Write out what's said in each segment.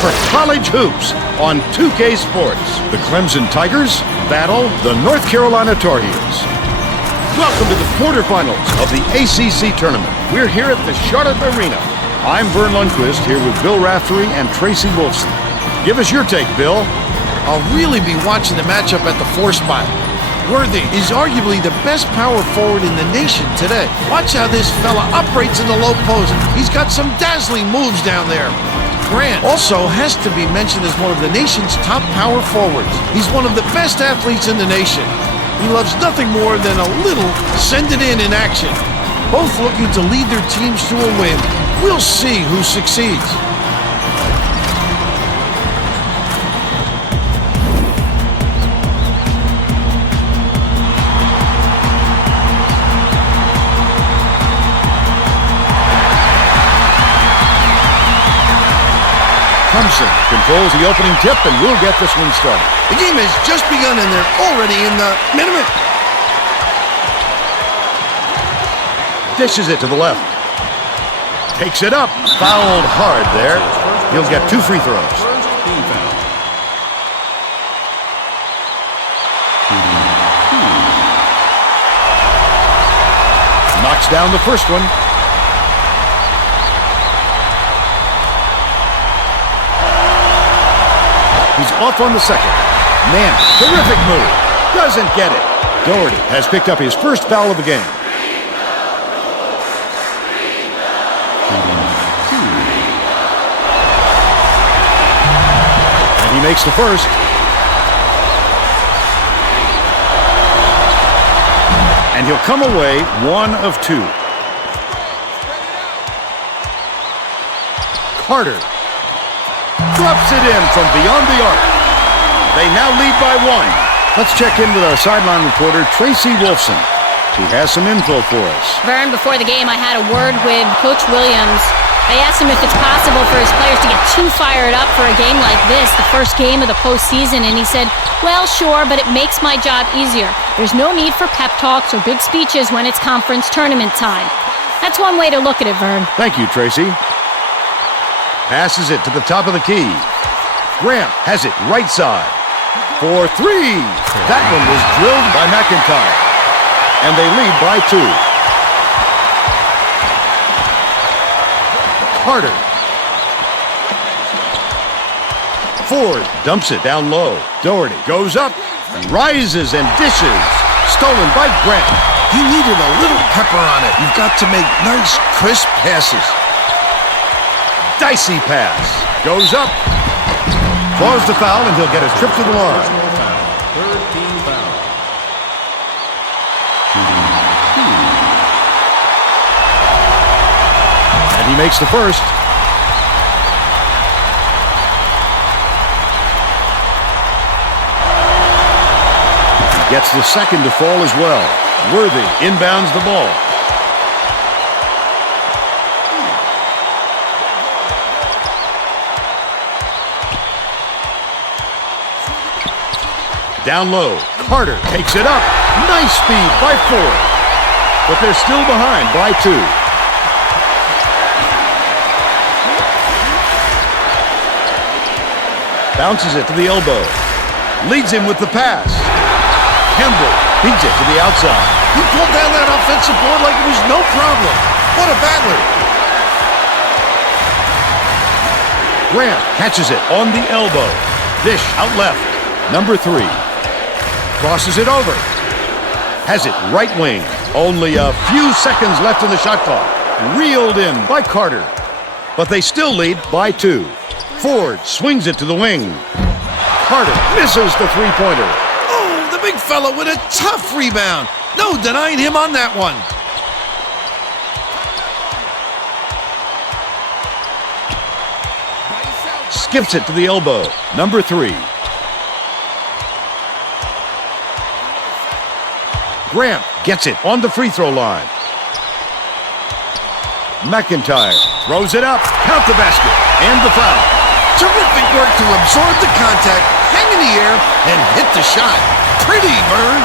for college hoops on 2K Sports. The Clemson Tigers battle the North Carolina Tar Heels. Welcome to the quarterfinals of the ACC tournament. We're here at the Charlotte Arena. I'm Vern Lundquist here with Bill Raftery and Tracy Wolfson. Give us your take, Bill. I'll really be watching the matchup at the 4 spot. Worthy is arguably the best power forward in the nation today. Watch how this fella operates in the low post. He's got some dazzling moves down there. Grant also has to be mentioned as one of the nation's top power forwards. He's one of the best athletes in the nation. He loves nothing more than a little send it in action. Both looking to lead their teams to a win. We'll see who succeeds. Clemson controls the opening tip, and we'll get this one started. The game has just begun, and they're already in the minute. Dishes it to the left. Takes it up. Fouled hard there. He'll get 2 free throws. Knocks down the first one. He's off on the second. Man, terrific move. Doesn't get it. Doherty has picked up his first foul of the game. And he makes the first. And he'll come away 1 of 2. Carter drops it in from beyond the arc. They now lead by 1. Let's check in with our sideline reporter, Tracy Wolfson, who has some info for us. Vern, before the game, I had a word with Coach Williams. They asked him if it's possible for his players to get too fired up for a game like this, the first game of the postseason, and he said, well, sure, but it makes my job easier. There's no need for pep talks or big speeches when it's conference tournament time. That's one way to look at it, Vern. Thank you, Tracy. Passes it to the top of the key. Grant has it right side. For 3. That one was drilled by McIntyre. And they lead by 2. Carter. Ford dumps it down low. Doherty goes up, rises and dishes. Stolen by Grant. He needed a little pepper on it. You've got to make nice, crisp passes. Dicey pass. Goes up. Draws the foul, and he'll get a trip to the line. Third team foul. And he makes the first. He gets the second to fall as well. Worthy inbounds the ball. Down low, Carter takes it up. Nice speed by 4. But they're still behind by 2. Bounces it to the elbow. Leads him with the pass. Kemble beats it to the outside. He pulled down that offensive board like it was no problem. What a battler. Grant catches it on the elbow. Dish out left. Number 3. Crosses it over. Has it right wing. Only a few seconds left in the shot clock. Reeled in by Carter. But they still lead by 2. Ford swings it to the wing. Carter misses the three-pointer. Oh, the big fella with a tough rebound. No denying him on that one. Skips it to the elbow. Number 3. Grant gets it on the free throw line. McIntyre throws it up. Count the basket. And the foul. Terrific work to absorb the contact, hang in the air, and hit the shot. Pretty, Vern.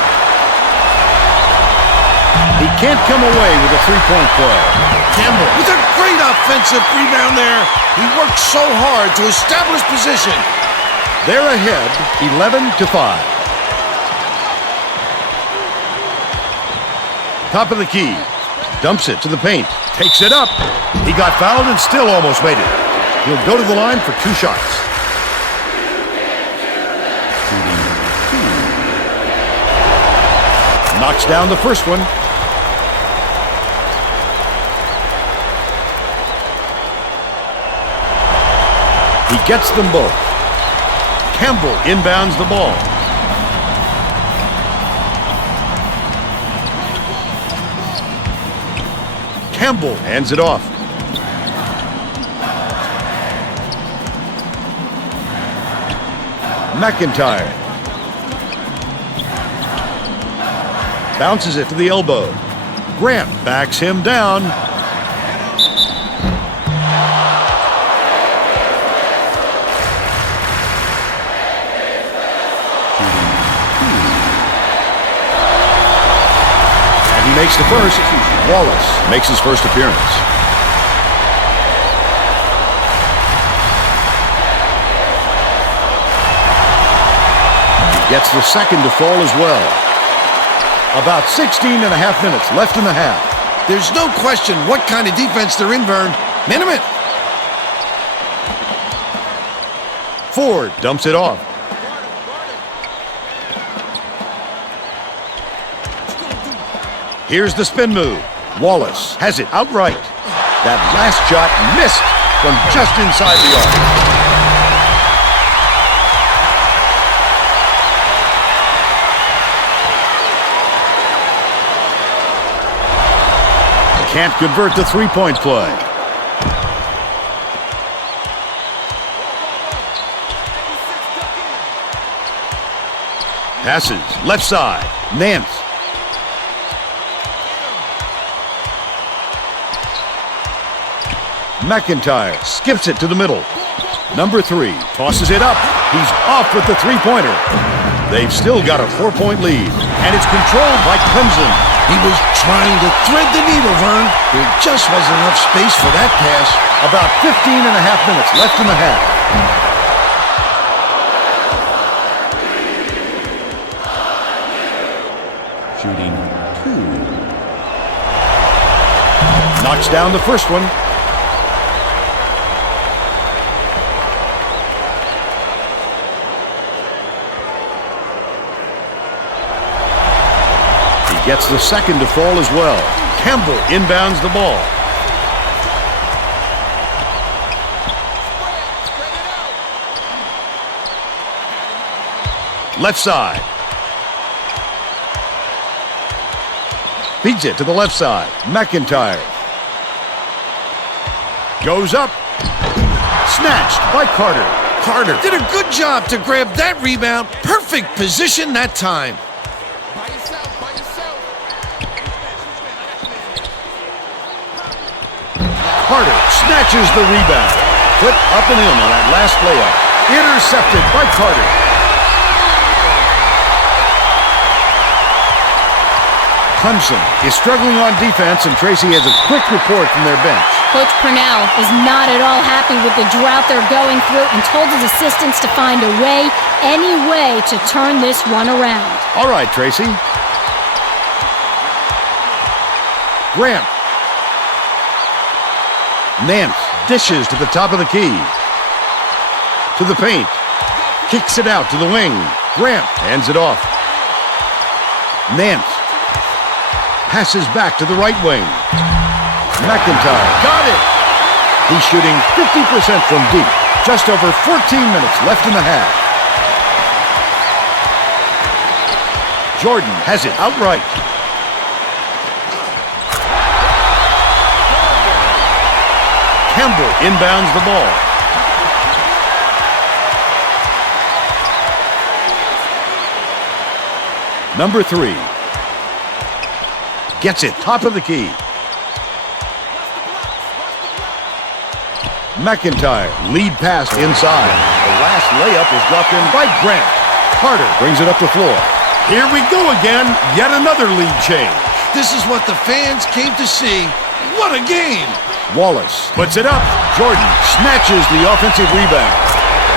He can't come away with a 3-point play. Campbell with a great offensive rebound there. He worked so hard to establish position. They're ahead, 11-5. Top of the key. Dumps it to the paint. Takes it up. He got fouled and still almost made it. He'll go to the line for 2 shots. Knocks down the first one. He gets them both. Campbell inbounds the ball. Campbell hands it off. McIntyre bounces it to the elbow. Grant backs him down. And he makes the first. Wallace makes his first appearance. He gets the second to fall as well. About 16 and a half minutes left in the half. There's no question what kind of defense they're in, Vern. Minimum. Ford dumps it off. Here's the spin move. Wallace has it outright. That last shot missed from just inside the arc. Can't convert the three-point play. Passes left side. Nance. McIntyre skips it to the middle. Number 3 tosses it up. He's off with the three-pointer. They've still got a 4-point lead, and it's controlled by Clemson. He was trying to thread the needle, Vern. There just wasn't enough space for that pass. About 15 and a half minutes left in the half. Shooting 2. Knocks down the first one. Gets the second to fall as well. Campbell inbounds the ball. Left side. Feeds it to the left side. McIntyre. Goes up. Snatched by Carter. Carter did a good job to grab that rebound. Perfect position that time. Carter snatches the rebound. Put up and in on that last layup. Intercepted by Carter. Clemson is struggling on defense, and Tracy has a quick report from their bench. Coach Purnell is not at all happy with the drought they're going through and told his assistants to find a way, any way, to turn this one around. All right, Tracy. Grant. Nance dishes to the top of the key. To the paint. Kicks it out to the wing. Grant hands it off. Nance passes back to the right wing. McIntyre got it. He's shooting 50% from deep. Just over 14 minutes left in the half. Jordan has it outright. Campbell inbounds the ball. Number 3. Gets it, top of the key. McIntyre, lead pass inside. The last layup was dropped in by Grant. Carter brings it up the floor. Here we go again, yet another lead change. This is what the fans came to see. What a game! Wallace puts it up. Jordan snatches the offensive rebound.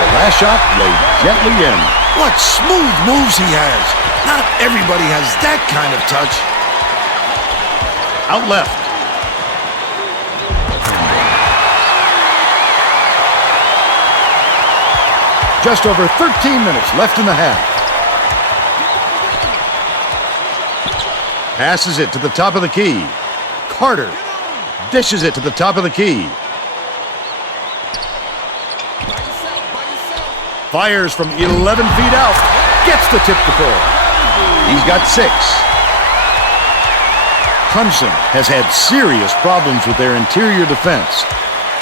The last shot laid gently in. What smooth moves he has. Not everybody has that kind of touch. Out left. Just over 13 minutes left in the half. Passes it to the top of the key. Carter dishes it to the top of the key. Fires from 11 feet out. Gets the tip to fall. He's got 6. Clemson has had serious problems with their interior defense.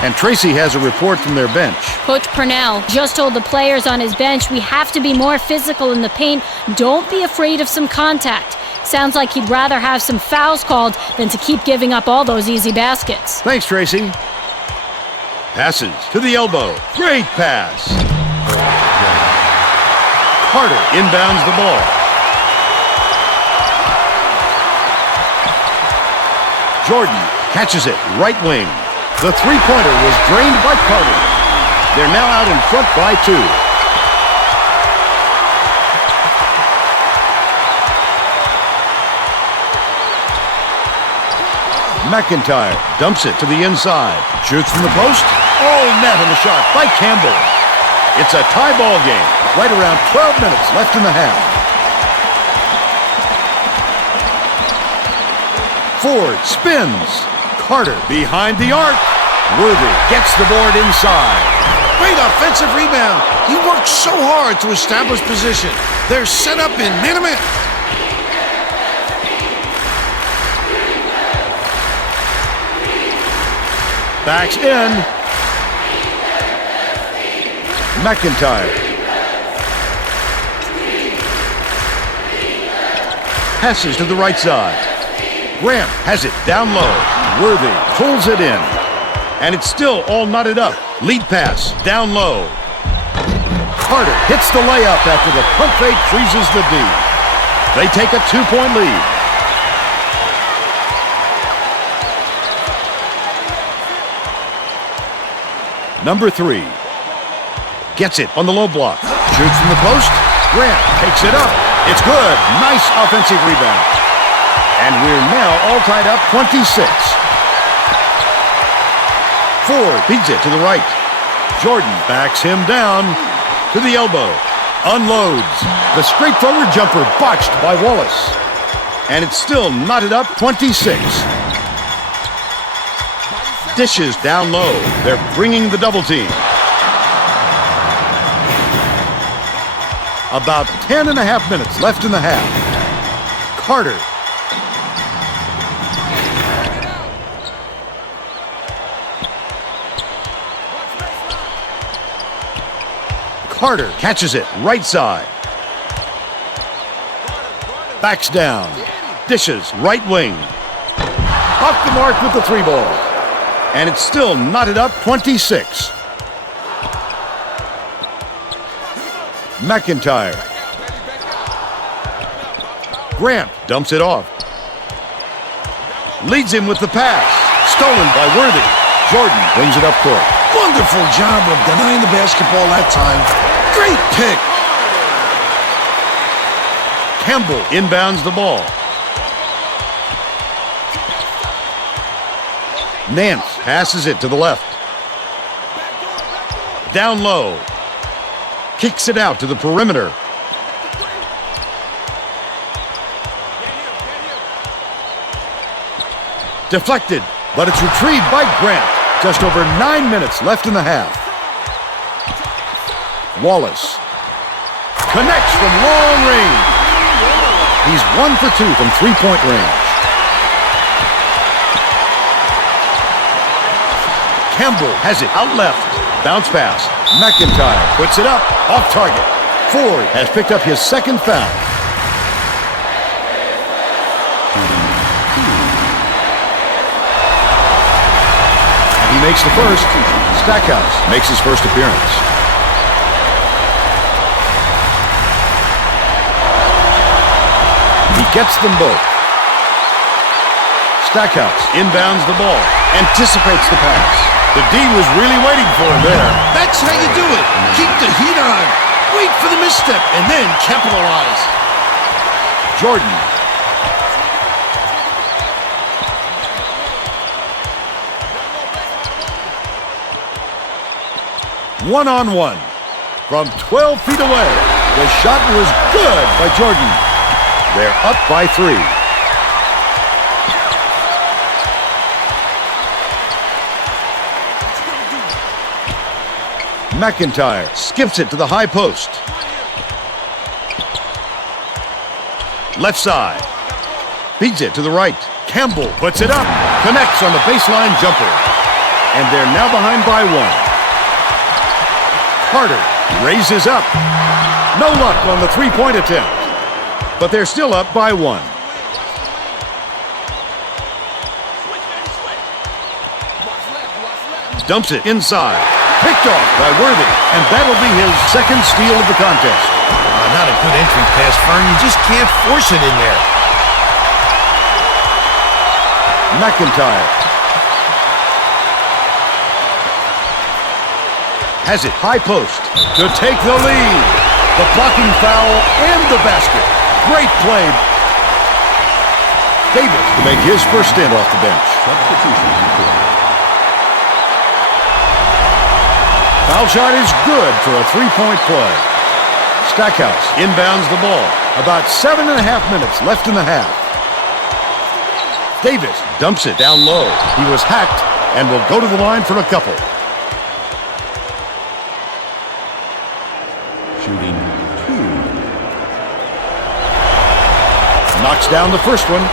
And Tracy has a report from their bench. Coach Purnell just told the players on his bench, we have to be more physical in the paint. Don't be afraid of some contact. Sounds like he'd rather have some fouls called than to keep giving up all those easy baskets. Thanks, Tracy. Passes to the elbow. Great pass. Carter inbounds the ball. Jordan catches it right wing. The three-pointer was drained by Carter. They're now out in front by 2. McIntyre dumps it to the inside. Shoots from the post. Oh, net on the shot by Campbell. It's a tie ball game. Right around 12 minutes left in the half. Ford spins. Carter behind the arc. Worthy gets the board inside. Great offensive rebound. He worked so hard to establish position. They're set up in minute. Backs in. McIntyre. Passes to the right side. Grant has it down low. Worthy pulls it in. And it's still all knotted up. Lead pass down low. Carter hits the layup after the pump fake freezes the D. They take a 2-point lead. Number 3. Gets it on the low block. Shoots from the post. Grant takes it up. It's good. Nice offensive rebound. And we're now all tied up 26. Ford beats it to the right. Jordan backs him down to the elbow. Unloads. The straightforward jumper botched by Wallace. And it's still knotted up 26. Dishes down low. They're bringing the double team. About 10 and a half minutes left in the half. Carter. Carter catches it right side. Backs down. Dishes right wing. Off the mark with the 3-ball. And it's still knotted up 26. McIntyre. Grant dumps it off. Leads him with the pass. Stolen by Worthy. Jordan brings it up court. Wonderful job of denying the basketball that time. Great pick. Campbell inbounds the ball. Nance passes it to the left. Down low. Kicks it out to the perimeter. Deflected, but it's retrieved by Grant. Just over 9 minutes left in the half. Wallace connects from long range. He's 1 for 2 from three-point range. Campbell has it out left. Bounce pass. McIntyre puts it up. Off target. Ford has picked up his second foul. He makes the first. Stackhouse makes his first appearance. He gets them both. Stackhouse inbounds the ball. Anticipates the pass. The D was really waiting for him there. That's how you do it. Keep the heat on. Wait for the misstep and then capitalize. Jordan. One-on-one. From 12 feet away. The shot was good by Jordan. They're up by 3. McIntyre skips it to the high post. Left side. Feeds it to the right. Campbell puts it up. Connects on the baseline jumper. And they're now behind by 1. Carter raises up. No luck on the three-point attempt. But they're still up by 1. Dumps it inside. Picked off by Worthy. And that'll be his second steal of the contest. Not a good entry pass, Fern. You just can't force it in there. McIntyre. Has it high post to take the lead. The blocking foul and the basket. Great play. Davis to make his first stint off the bench. Substitution. Foul shot is good for a three-point play. Stackhouse inbounds the ball. About 7.5 minutes left in the half. Davis dumps it down low. He was hacked and will go to the line for a couple. Shooting 2. Knocks down the first one.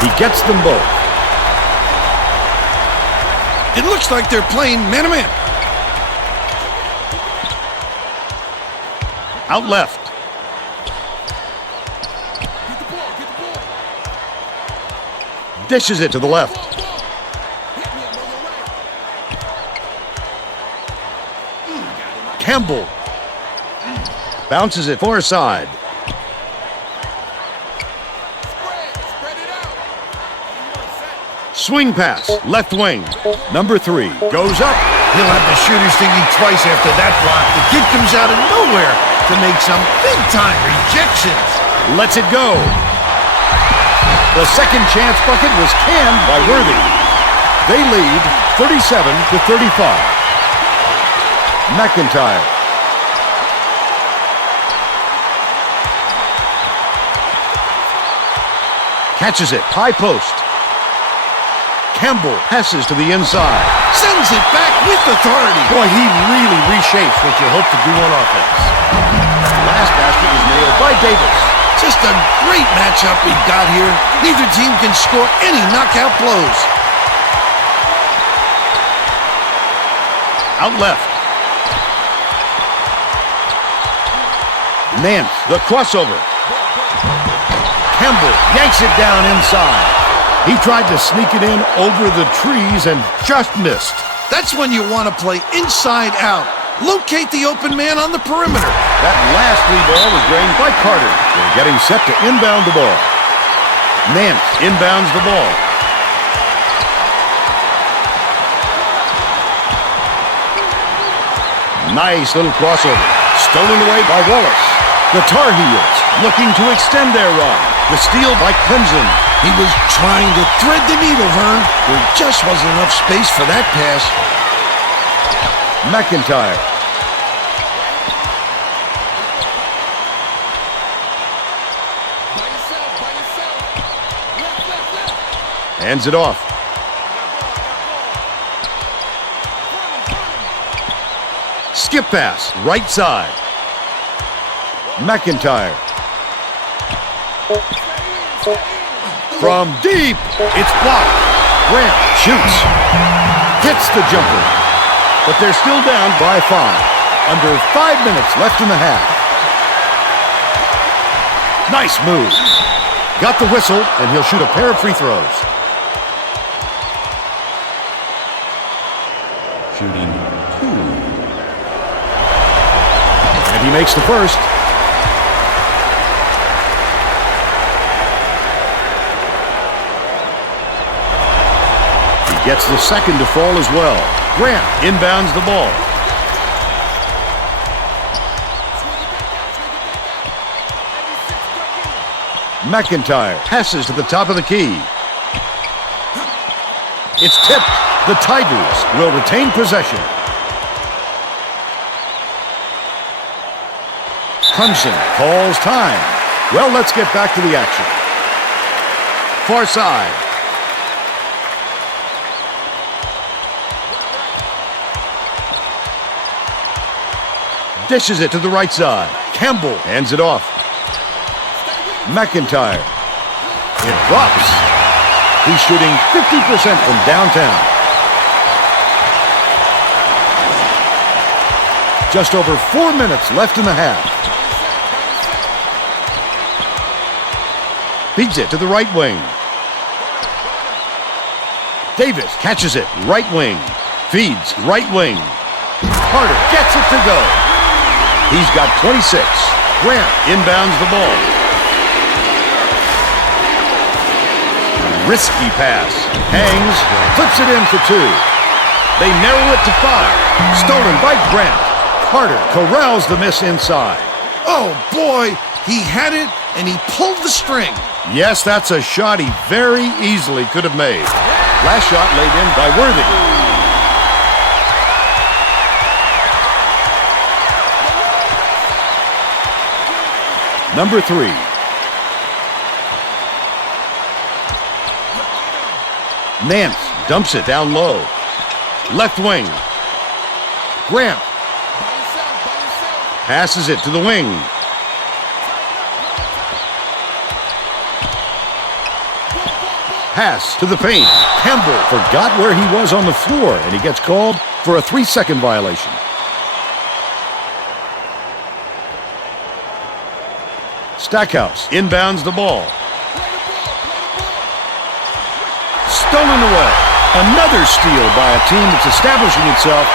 He gets them both. It looks like they're playing man-to-man. Out left. Dishes it to the left. Campbell bounces it far side. Swing pass, left wing. Number 3 goes up. He'll have the shooters thinking twice after that block. The kid comes out of nowhere to make some big-time rejections. Lets it go. The second chance bucket was canned by Worthy. They lead 37-35. McIntyre. Catches it, high post. Campbell passes to the inside. Sends it back with authority. Boy, he really reshapes what you hope to do on offense. Last basket was nailed by Davis. Just a great matchup we've got here. Neither team can score any knockout blows. Out left. Nance, the crossover. Campbell yanks it down inside. He tried to sneak it in over the trees and just missed. That's when you want to play inside out. Locate the open man on the perimeter. That last three ball was drained by Carter. They're getting set to inbound the ball. Nance inbounds the ball. Nice little crossover. Stolen away by Wallace. The Tar Heels looking to extend their run. The steal by Clemson. He was trying to thread the needle, Vern. There just wasn't enough space for that pass. McIntyre. Hands it off. Skip pass, right side. McIntyre. From deep, it's blocked. Grant shoots. Hits the jumper. But they're still down by 5. Under 5 minutes left in the half. Nice move. Got the whistle, and he'll shoot a pair of free throws. Shooting 2. And he makes the first. He gets the second to fall as well. Grant inbounds the ball. McIntyre passes to the top of the key. It's tipped. The Tigers will retain possession. Clemson calls time. Well, let's get back to the action. Far side. Dishes it to the right side. Campbell hands it off. McIntyre. It drops. He's shooting 50% from downtown. Just over 4 minutes left in the half. Feeds it to the right wing. Davis catches it. Right wing. Feeds right wing. Carter gets it to go. He's got 26. Grant inbounds the ball. Risky pass. Hangs. Flips it in for 2. They narrow it to 5. Stolen by Grant. Carter corrals the miss inside. Oh, boy. He had it, and he pulled the string. Yes, that's a shot he very easily could have made. Last shot laid in by Worthy. Number 3. Nance dumps it down low. Left wing. Grant passes it to the wing. Pass to the paint. Campbell forgot where he was on the floor, and he gets called for a 3-second violation. Stackhouse inbounds the ball. Stolen away. Another steal by a team that's establishing itself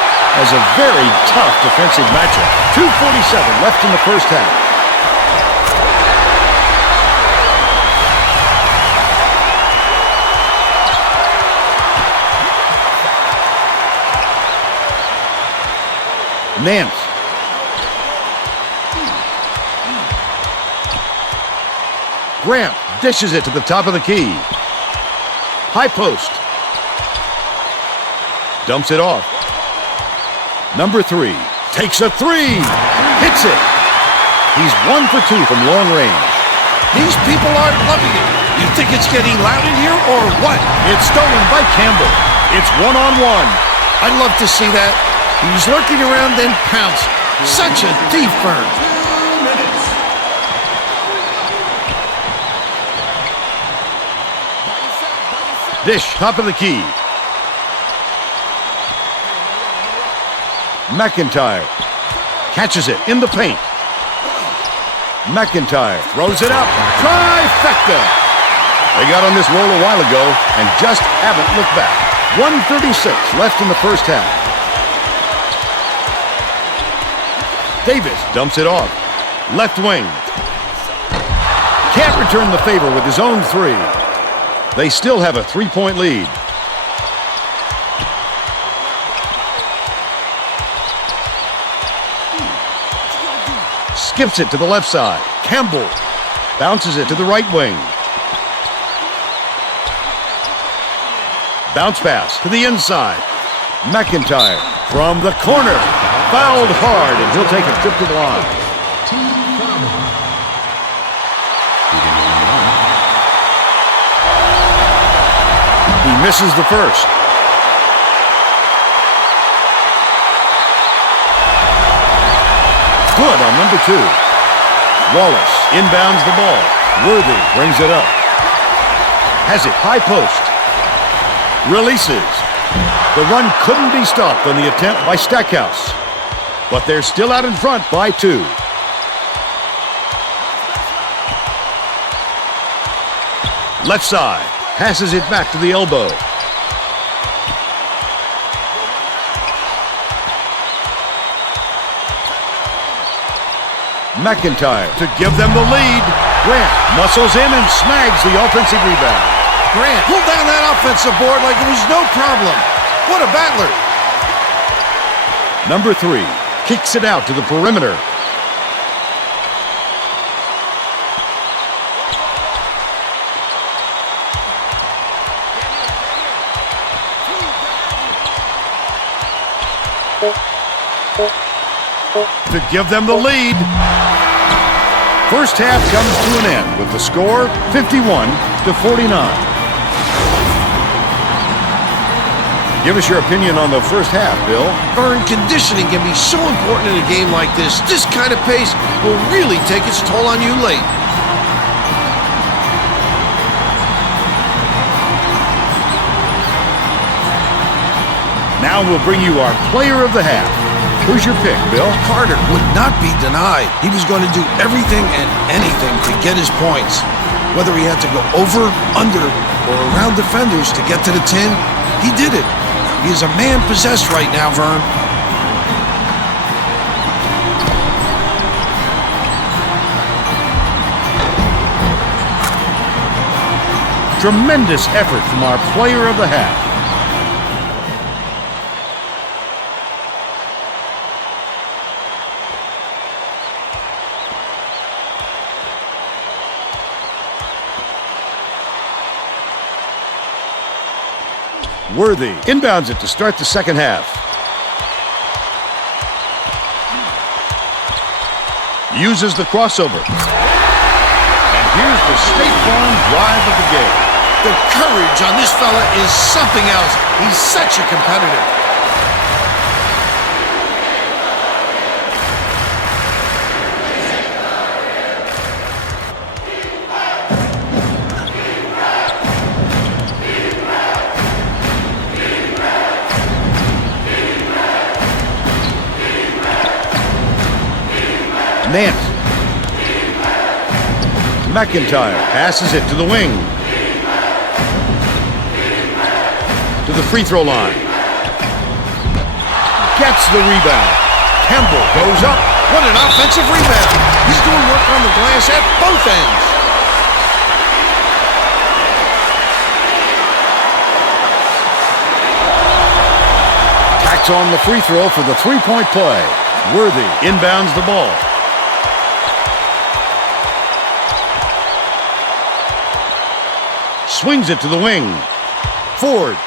as a very tough defensive matchup. 2:47 left in the first half. Nance. Grant dishes it to the top of the key. High post. Dumps it off. Number 3 takes a 3. Hits it. He's 1 for 2 from long range. These people aren't loving it. You think it's getting loud in here or what? It's stolen by Campbell. It's 1-on-1. I'd love to see that. He was lurking around, then pounced. Such a D-firm. Dish, top of the key. McIntyre catches it in the paint. McIntyre throws it up. Trifecta! They got on this roll a while ago and just haven't looked back. 1:36 left in the first half. Davis dumps it off. Left wing. Can't return the favor with his own 3. They still have a 3-point lead. Skips it to the left side. Campbell bounces it to the right wing. Bounce pass to the inside. McIntyre from the corner. Fouled hard, and he'll take a trip to the line. He misses the first. Good on number 2. Wallace inbounds the ball. Worthy brings it up. Has it high post. Releases. The run couldn't be stopped on the attempt by Stackhouse. But they're still out in front by 2. Left side. Passes it back to the elbow. McIntyre to give them the lead. Grant muscles in and snags the offensive rebound. Grant pulled down that offensive board like it was no problem. What a battler. Number 3 kicks it out to the perimeter. To give them the lead. First half comes to an end with the score 51-49. Give us your opinion on the first half, Bill. Vern, conditioning can be so important in a game like this. This kind of pace will really take its toll on you late. Now we'll bring you our player of the half. Who's your pick, Bill? Carter would not be denied. He was going to do everything and anything to get his points. Whether he had to go over, under, or around defenders to get to the 10, he did it. He is a man possessed right now, Vern. Tremendous effort from our player of the half. Worthy inbounds it to start the second half. Uses the crossover. And here's the State Farm drive of the game. The courage on this fella is something else. He's such a competitor. Nance. McIntyre passes it to the wing. To the free throw line. Gets the rebound. Kemble goes up. What an offensive rebound. He's doing work on the glass at both ends. Tacks on the free throw for the three-point play. Worthy inbounds the ball. Swings it to the wing. Ford.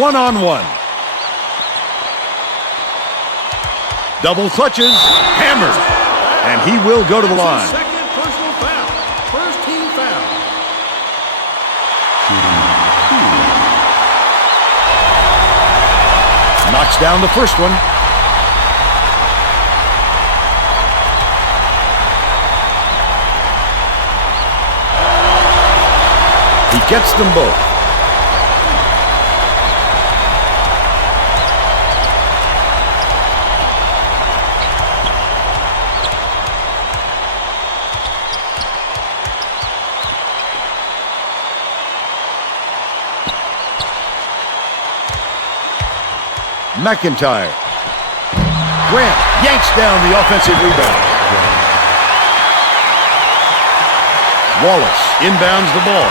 One-on-one. Double clutches. Hammered. And he will go to the line. Second personal foul. First team foul. Knocks down the first one. He gets them both. McIntyre. Grant yanks down the offensive rebound. Wallace inbounds the ball.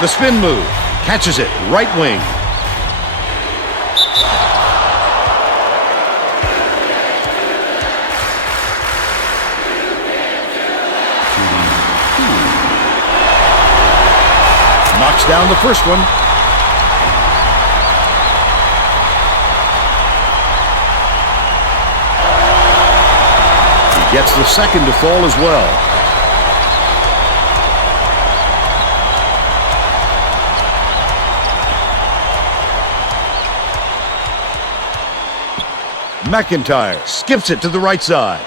The spin move. Catches it. Right wing. Knocks down the first one. He gets the second to fall as well. McIntyre skips it to the right side.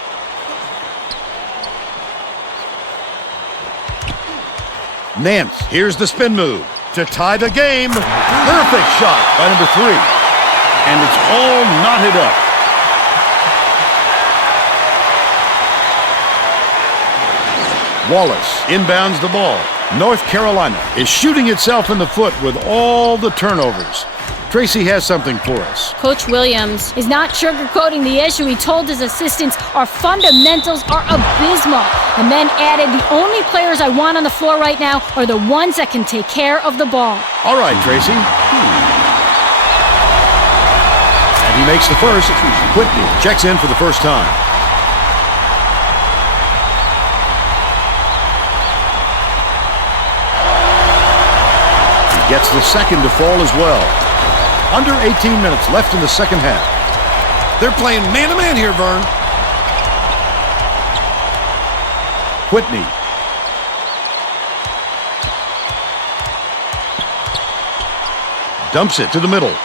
Nance, here's the spin move to tie the game. Perfect shot by number 3. And it's all knotted up. Wallace inbounds the ball. North Carolina is shooting itself in the foot with all the turnovers. Tracy has something for us. Coach Williams is not sugarcoating the issue. He told his assistants, our fundamentals are abysmal. And then added, the only players I want on the floor right now are the ones that can take care of the ball. All right, Tracy. And he makes the first. Whitney checks in for the first time. He gets the second to fall as well. Under 18 minutes left in the second half. They're playing man-to-man here, Vern. Whitney. Dumps it to the middle.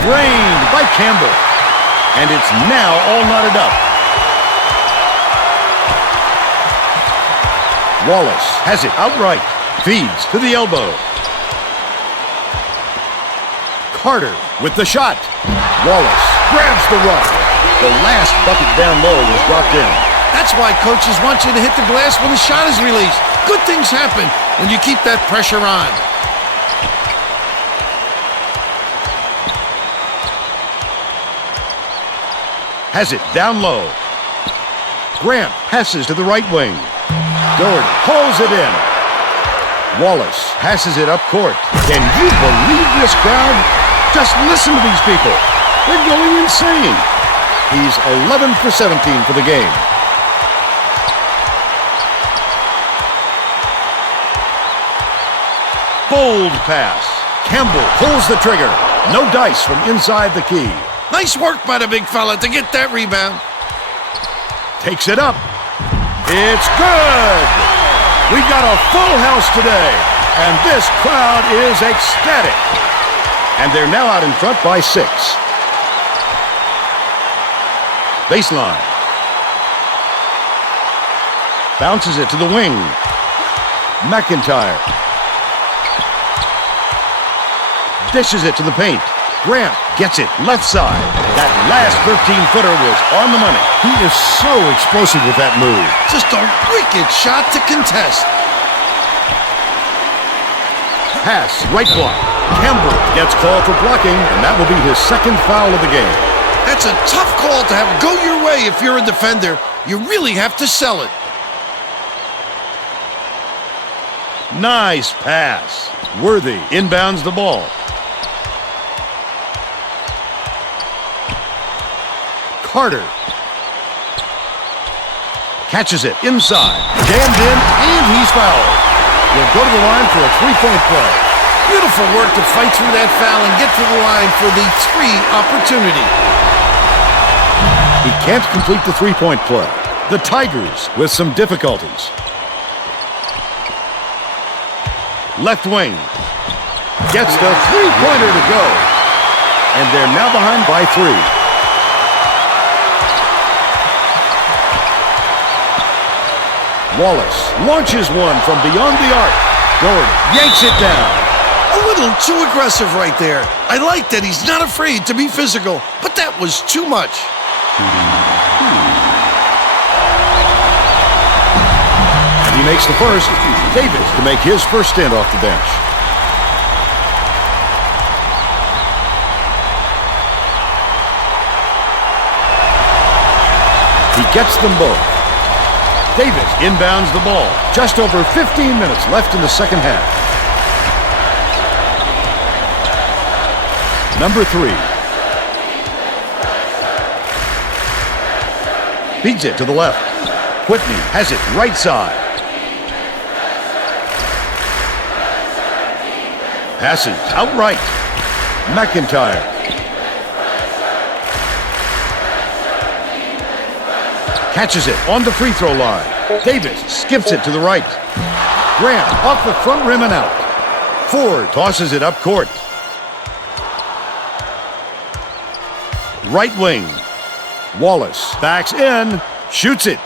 Drained by Campbell. And it's now all knotted up. Wallace has it outright. Feeds to the elbow. Carter with the shot. Wallace grabs the rock. The last bucket down low was dropped in. That's why coaches want you to hit the glass when the shot is released. Good things happen when you keep that pressure on. Has it down low. Grant passes to the right wing. Doherty pulls it in. Wallace passes it up court. Can you believe this crowd? Just listen to these people. They're going insane. He's 11 for 17 for the game. Bold pass. Campbell pulls the trigger. No dice from inside the key. Nice work by the big fella to get that rebound. Takes it up. It's good. We've got a full house today, and this crowd is ecstatic. And they're now out in front by 6. Baseline. Bounces it to the wing. McIntyre. Dishes it to the paint. Grant gets it left side. That last 13-footer was on the money. He is so explosive with that move. Just a wicked shot to contest. Pass, right block. Campbell gets called for blocking, and that will be his second foul of the game. That's a tough call to have go your way if you're a defender. You really have to sell it. Nice pass. Worthy inbounds the ball. Carter catches it inside. Jammed in, and he's fouled. He'll go to the line for a three-point play. Beautiful work to fight through that foul and get to the line for the 3 opportunity. He can't complete the three-point play. The Tigers with some difficulties. Left wing. Gets the three-pointer to go. And they're now behind by 3. Wallace launches one from beyond the arc. Doherty yanks it down. A little too aggressive right there. I like that he's not afraid to be physical, but that was too much. And he makes the first. Davis to make his first stand off the bench. He gets them both. Davis inbounds the ball. Just over 15 minutes left in the second half. Number 3. Feeds it to the left. Whitney has it right side. Passes outright. McIntyre. Catches it on the free throw line. Davis skips it to the right. Grant off the front rim and out. Ford tosses it up court. Right wing. Wallace backs in, shoots it.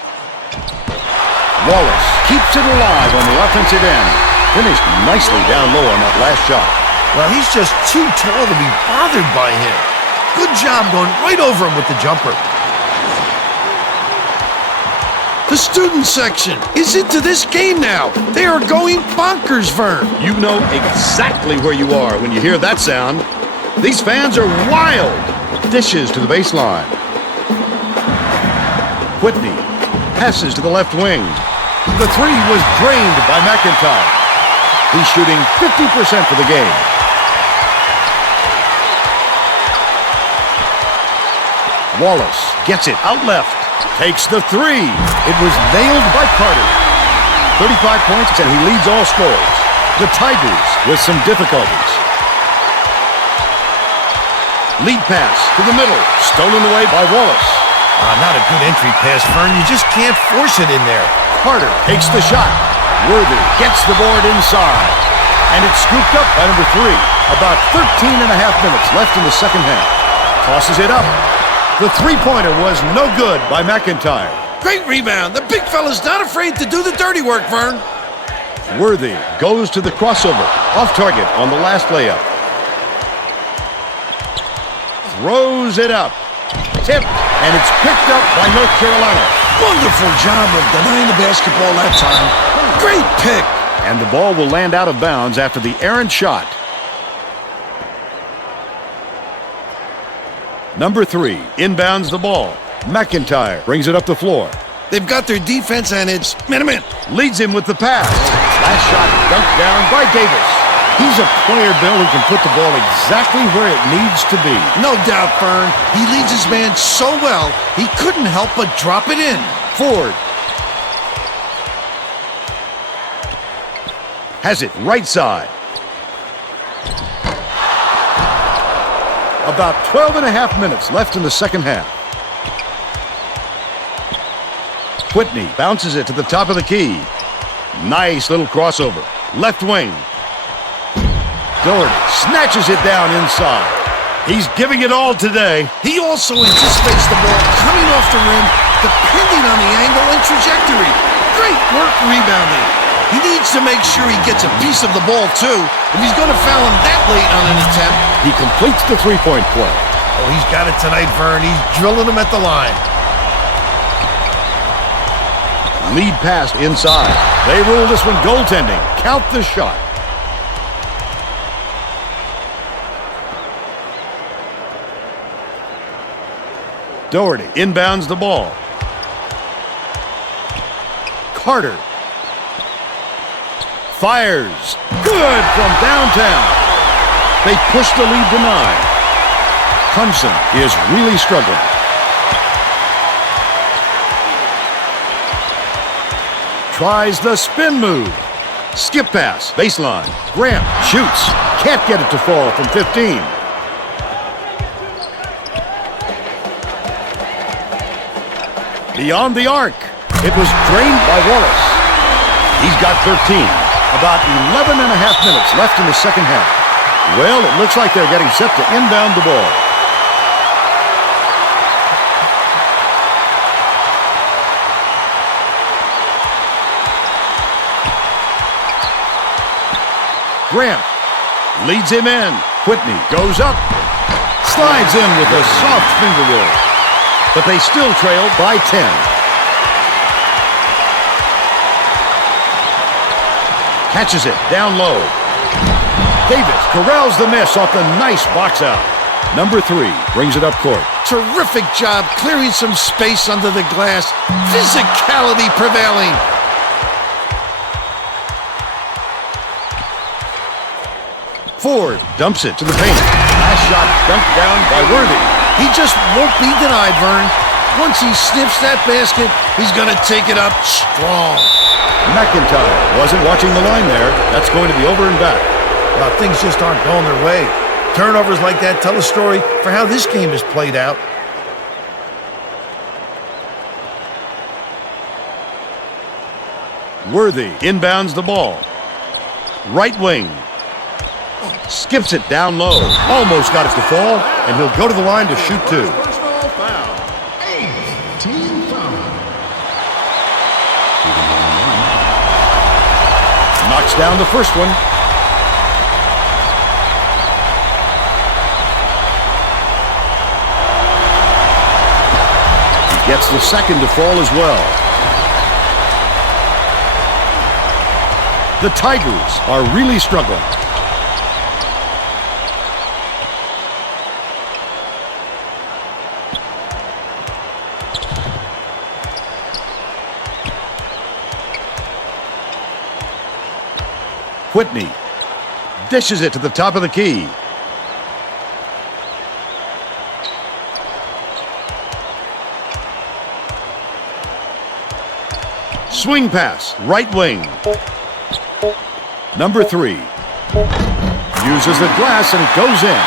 Wallace keeps it alive on the offensive end. Finished nicely down low on that last shot. Well, he's just too tall to be bothered by him. Good job going right over him with the jumper. The student section is into this game now. They are going bonkers, Vern. You know exactly where you are when you hear that sound. These fans are wild. Dishes to the baseline. Whitney passes to the left wing. The three was drained by McIntyre. He's shooting 50% for the game. Wallace gets it out left. Takes the three. It was nailed by Carter. 35 points, and he leads all scorers. The Tigers with some difficulties. Lead pass to the middle. Stolen away by Wallace. Not a good entry pass, Fern. You just can't force it in there. Carter takes the shot. Worthy gets the board inside. And it's scooped up by number 3. About 13 and a half minutes left in the second half. Tosses it up. The three-pointer was no good by McIntyre. Great rebound. The big fella's not afraid to do the dirty work, Vern. Worthy goes to the crossover. Off target on the last layup. Throws it up. Tipped, and it's picked up by North Carolina. Wonderful job of denying the basketball that time. Great pick. And the ball will land out of bounds after the errant shot. Number 3 inbounds the ball. McIntyre brings it up the floor. They've got their defense, and it's minute. Leads him with the pass. Last shot dunked down by Davis. He's a player, Bill, who can put the ball exactly where it needs to be. No doubt, Fern. He leads his man so well, he couldn't help but drop it in. Ford has it right side. About 12 and a half minutes left in the second half. Whitney bounces it to the top of the key. Nice little crossover. Left wing. Doherty snatches it down inside. He's giving it all today. He also anticipates the ball coming off the rim, depending on the angle and trajectory. Great work rebounding. He needs to make sure he gets a piece of the ball, too, if he's going to foul him that late on an attempt. He completes the three-point play. Oh, he's got it tonight, Vern. He's drilling him at the line. Lead pass inside. They rule this one goaltending. Count the shot. Doherty inbounds the ball. Carter fires. Good from downtown. They push the lead to 9. Clemson is really struggling. Tries the spin move. Skip pass. Baseline. Graham shoots. Can't get it to fall from 15. Beyond the arc. It was drained by Wallace. He's got 13. About 11 and a half minutes left in the second half. Well, it looks like they're getting set to inbound the ball. Graham leads him in. Whitney goes up. Slides in with a soft finger roll. But they still trail by 10. Catches it down low. Davis corrals the miss off the nice box out. Number 3 brings it up court. Terrific job clearing some space under the glass. Physicality prevailing. Ford dumps it to the paint. Last shot dunked down by Worthy. He just won't be denied, Vern. Once he sniffs that basket, he's going to take it up strong. McIntyre wasn't watching the line there. That's going to be over and back. Well, things just aren't going their way. Turnovers like that tell a story for how this game is played out. Worthy inbounds the ball. Right wing. Skips it down low. Almost got it to fall, and he'll go to the line to shoot 2. Personal foul. 18 foul. Knocks down the first one. He gets the second to fall as well. The Tigers are really struggling. Whitney dishes it to the top of the key. Swing pass, right wing. Number 3. Uses the glass and it goes in.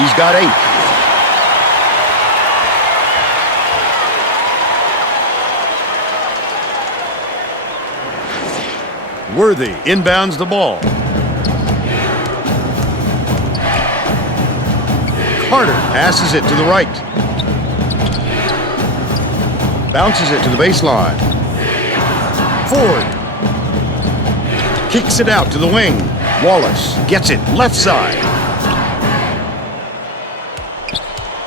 He's got 8. Worthy inbounds the ball. Carter passes it to the right. Bounces it to the baseline. Ford kicks it out to the wing. Wallace gets it left side.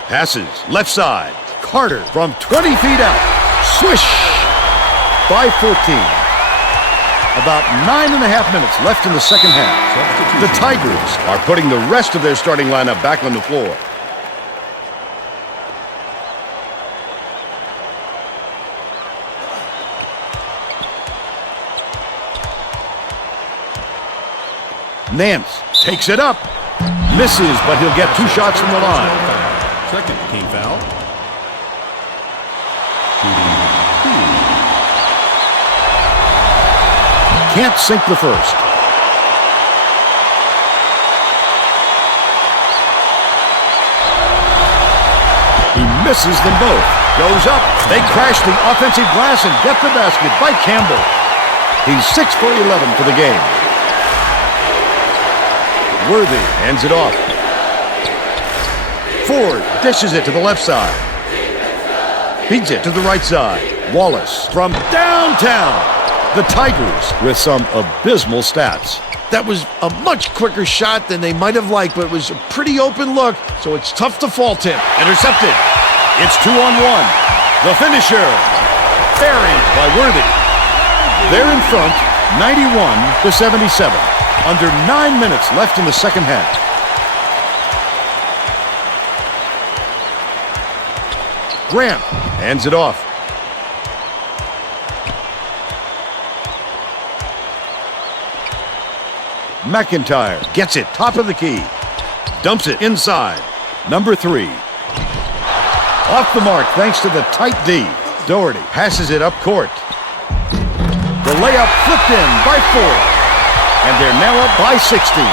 Passes left side. Carter from 20 feet out. Swish! By 14. About 9.5 minutes left in the second half. The Tigers are putting the rest of their starting lineup back on the floor. Nance takes it up. Misses, but he'll get 2 shots from the line. Second team foul. Can't sink the first. He misses them both. Goes up. They crash the offensive glass and get the basket by Campbell. He's 6 for 11 for the game. Worthy hands it off. Ford dishes it to the left side. Feeds it to the right side. Wallace from downtown. The Tigers with some abysmal stats. That was a much quicker shot than they might have liked, but it was a pretty open look, so it's tough to fault him. Intercepted. It's 2-on-1. The finisher. Buried by Worthy. They're in front, 91-77. Under 9 minutes left in the second half. Grant hands it off. McIntyre gets it top of the key. Dumps it inside. Number 3. Off the mark thanks to the tight D. Doherty passes it up court. The layup flipped in by Ford. And they're now up by 16.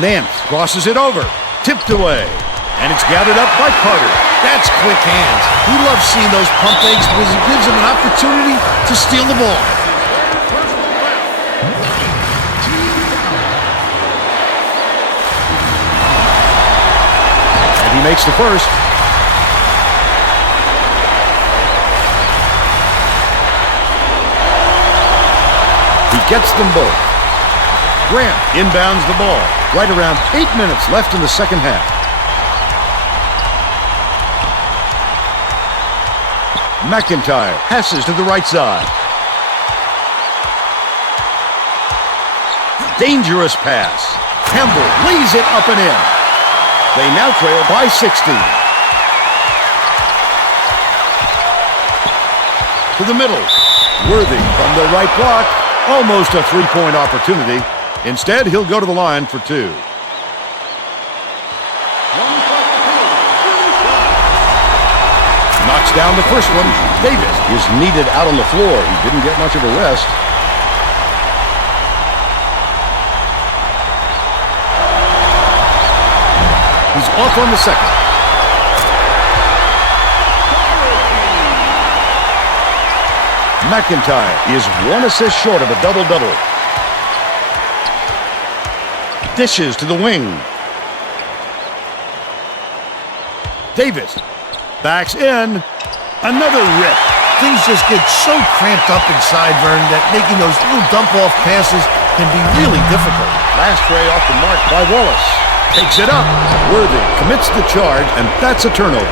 Nance crosses it over. Tipped away. And it's gathered up by Carter. That's quick hands. He loves seeing those pump fakes because it gives him an opportunity to steal the ball. And he makes the first. He gets them both. Grant inbounds the ball. Right around 8 minutes left in the second half. McIntyre passes to the right side. Dangerous pass. Campbell lays it up and in. They now trail by 16. To the middle. Worthy from the right block. Almost a 3-point opportunity. Instead, he'll go to the line for 2. Knocks down the first one. Davis is needed out on the floor. He didn't get much of a rest. He's off on the second. McIntyre is 1 assist short of a double-double. Dishes to the wing. Davis backs in. Another rip. Things just get so cramped up inside, Vern, that making those little dump-off passes can be really difficult. Last ray off the mark by Wallace. Takes it up. Worthy commits the charge, and that's a turnover.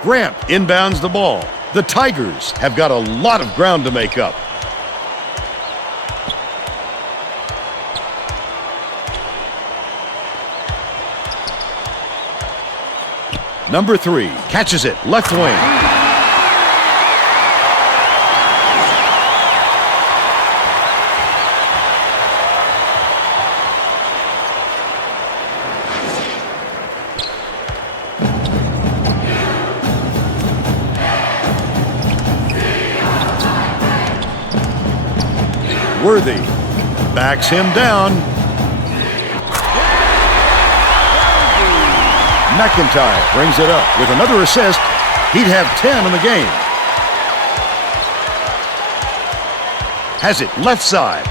Grant inbounds the ball. The Tigers have got a lot of ground to make up. Number 3 catches it, left wing. Worthy backs him down. McIntyre brings it up with another assist. He'd have 10 in the game. Has it left side.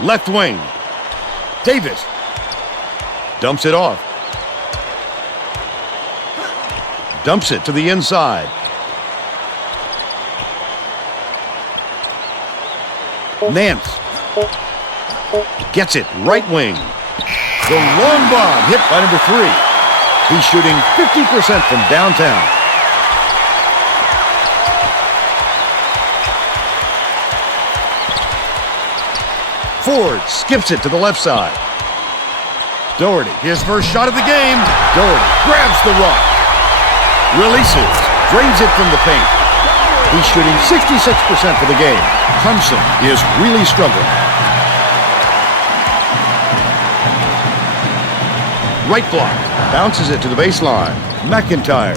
Left wing. Davis dumps it off. Dumps it to the inside. Nance gets it, right wing. The long bomb hit by number 3. He's shooting 50% from downtown. Ford skips it to the left side. Doherty, his first shot of the game. Doherty grabs the rock. Releases, drains it from the paint. He's shooting 66% for the game. Clemson is really struggling. Right block, bounces it to the baseline. McIntyre.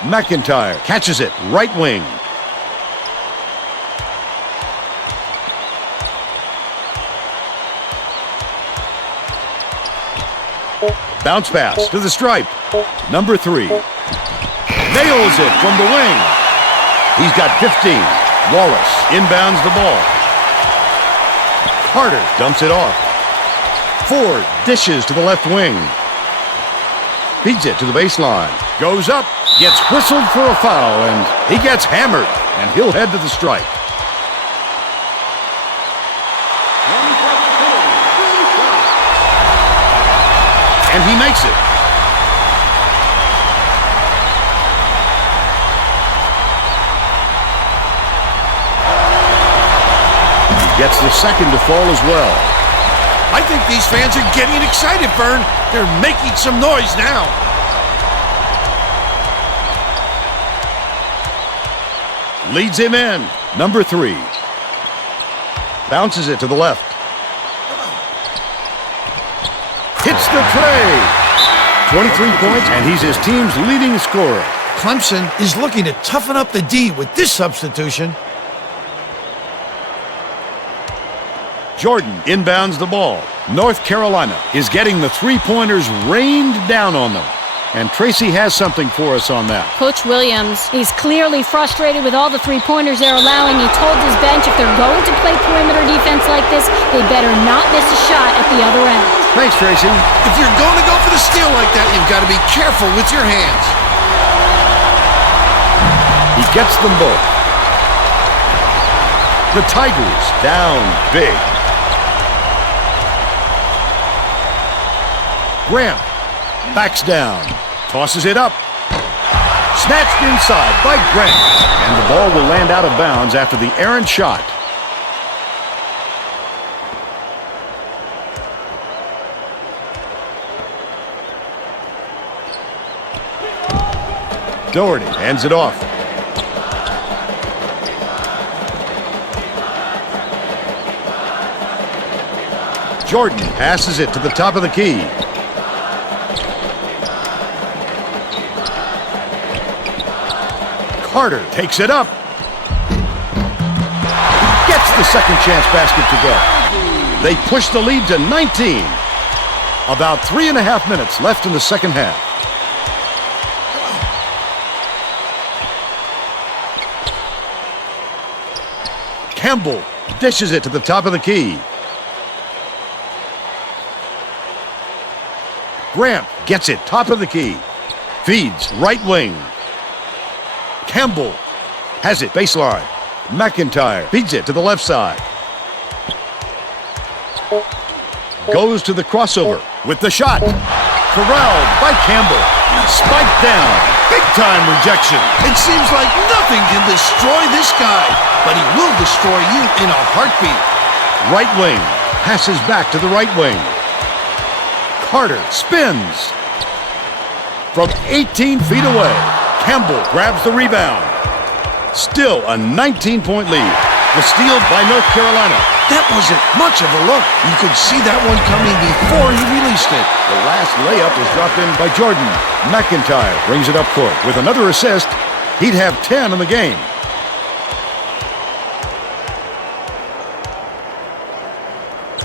McIntyre catches it, right wing. Bounce pass to the stripe. Number 3 nails it from the wing. He's got 15. Wallace inbounds the ball. Carter dumps it off. Ford dishes to the left wing. Feeds it to the baseline. Goes up, gets whistled for a foul, and he gets hammered, and he'll head to the stripe. And he makes it. He gets the second to fall as well. I think these fans are getting excited, Vern. They're making some noise now. Leads him in. Number 3 bounces it to the left. Hits the tray. 23 points, and he's his team's leading scorer. Clemson is looking to toughen up the D with this substitution. Jordan inbounds the ball. North Carolina is getting the three-pointers rained down on them. And Tracy has something for us on that. Coach Williams, he's clearly frustrated with all the three-pointers they're allowing. He told his bench if they're going to play perimeter defense like this, they better not miss a shot at the other end. Thanks, Tracy. If you're going to go for the steal like that, you've got to be careful with your hands. He gets them both. The Tigers down big. Graham backs down, tosses it up. Snatched inside by Grant. And the ball will land out of bounds after the errant shot. Doherty hands it off. Jordan passes it to the top of the key. Carter takes it up. Gets the second chance basket to go. They push the lead to 19. About 3.5 minutes left in the second half. Campbell dishes it to the top of the key. Grant gets it top of the key. Feeds right wing. Campbell has it baseline. McIntyre feeds it to the left side. Goes to the crossover with the shot. Corralled by Campbell. Spiked down. Big big-time rejection. It seems like nothing can destroy this guy, but he will destroy you in a heartbeat. Right wing passes back to the right wing. Carter spins. From 18 feet away, Campbell grabs the rebound. Still a 19-point lead. The steal by North Carolina. That wasn't much of a look. You could see that one coming before he released it. The last layup is dropped in by Jordan. McIntyre brings it up court. With another assist, he'd have 10 in the game.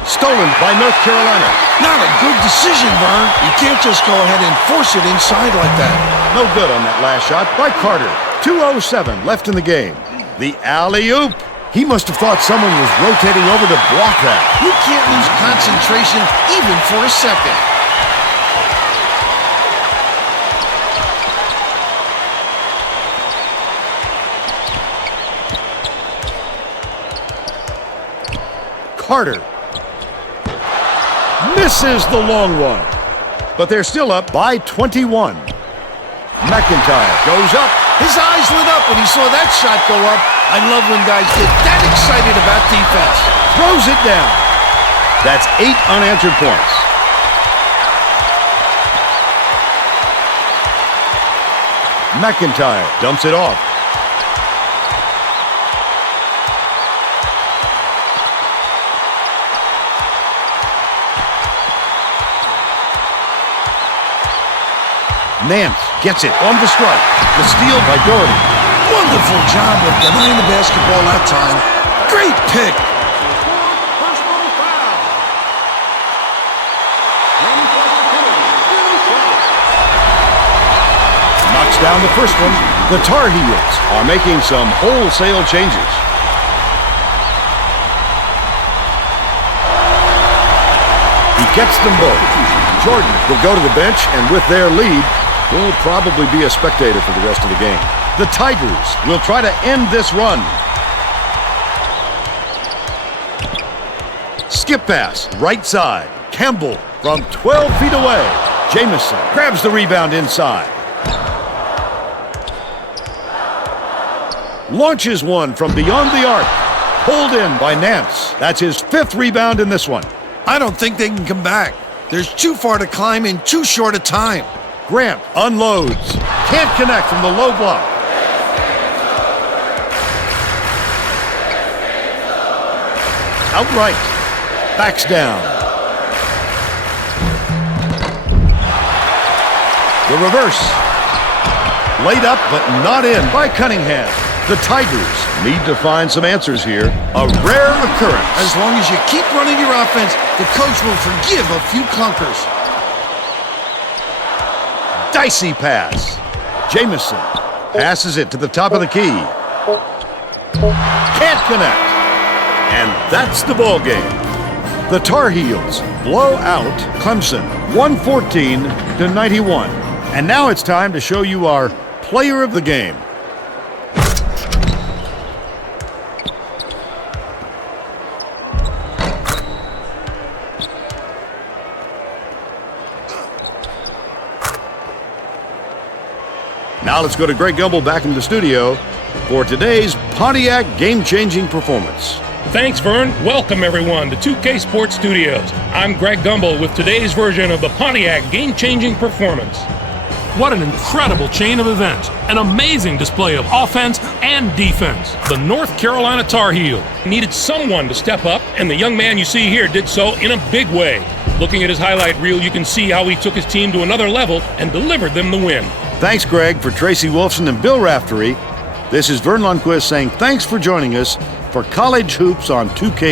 Stolen by North Carolina. Not a good decision, Vern. You can't just go ahead and force it inside like that. No good on that last shot by Carter. 2:07 left in the game. The alley-oop. He must have thought someone was rotating over to block that. You can't lose concentration even for a second. Carter misses the long one, but they're still up by 21. McIntyre goes up. His eyes lit up when he saw that shot go up. I love when guys get that excited about defense. Throws it down. That's 8 unanswered points. McIntyre dumps it off. Nance gets it on the strike. The steal by Doherty. Wonderful job of denying the basketball that time. Great pick. Personal foul. Knocks down the first one. The Tar Heels are making some wholesale changes. He gets them both. Jordan will go to the bench, and with their lead, will probably be a spectator for the rest of the game. The Tigers will try to end this run. Skip pass, right side. Campbell from 12 feet away. Jamison grabs the rebound inside. Launches one from beyond the arc. Pulled in by Nance. That's his 5th rebound in this one. I don't think they can come back. There's too far to climb in too short a time. Grant unloads. Can't connect from the low block. Outright. Backs down. The reverse. Laid up but not in by Cunningham. The Tigers need to find some answers here. A rare occurrence. As long as you keep running your offense, the coach will forgive a few clunkers. Dicey pass. Jamison passes it to the top of the key. Can't connect. And that's the ball game. The Tar Heels blow out Clemson 114-91. And now it's time to show you our player of the game. Now let's go to Greg Gumbel back in the studio for today's Pontiac game-changing performance. Thanks, Vern. Welcome, everyone, to 2K Sports Studios. I'm Greg Gumbel with today's version of the Pontiac game-changing performance. What an incredible chain of events. An amazing display of offense and defense. The North Carolina Tar Heel needed someone to step up, and the young man you see here did so in a big way. Looking at his highlight reel, you can see how he took his team to another level and delivered them the win. Thanks, Greg. For Tracy Wolfson and Bill Raftery, this is Vern Lundquist saying thanks for joining us for College Hoops on 2K.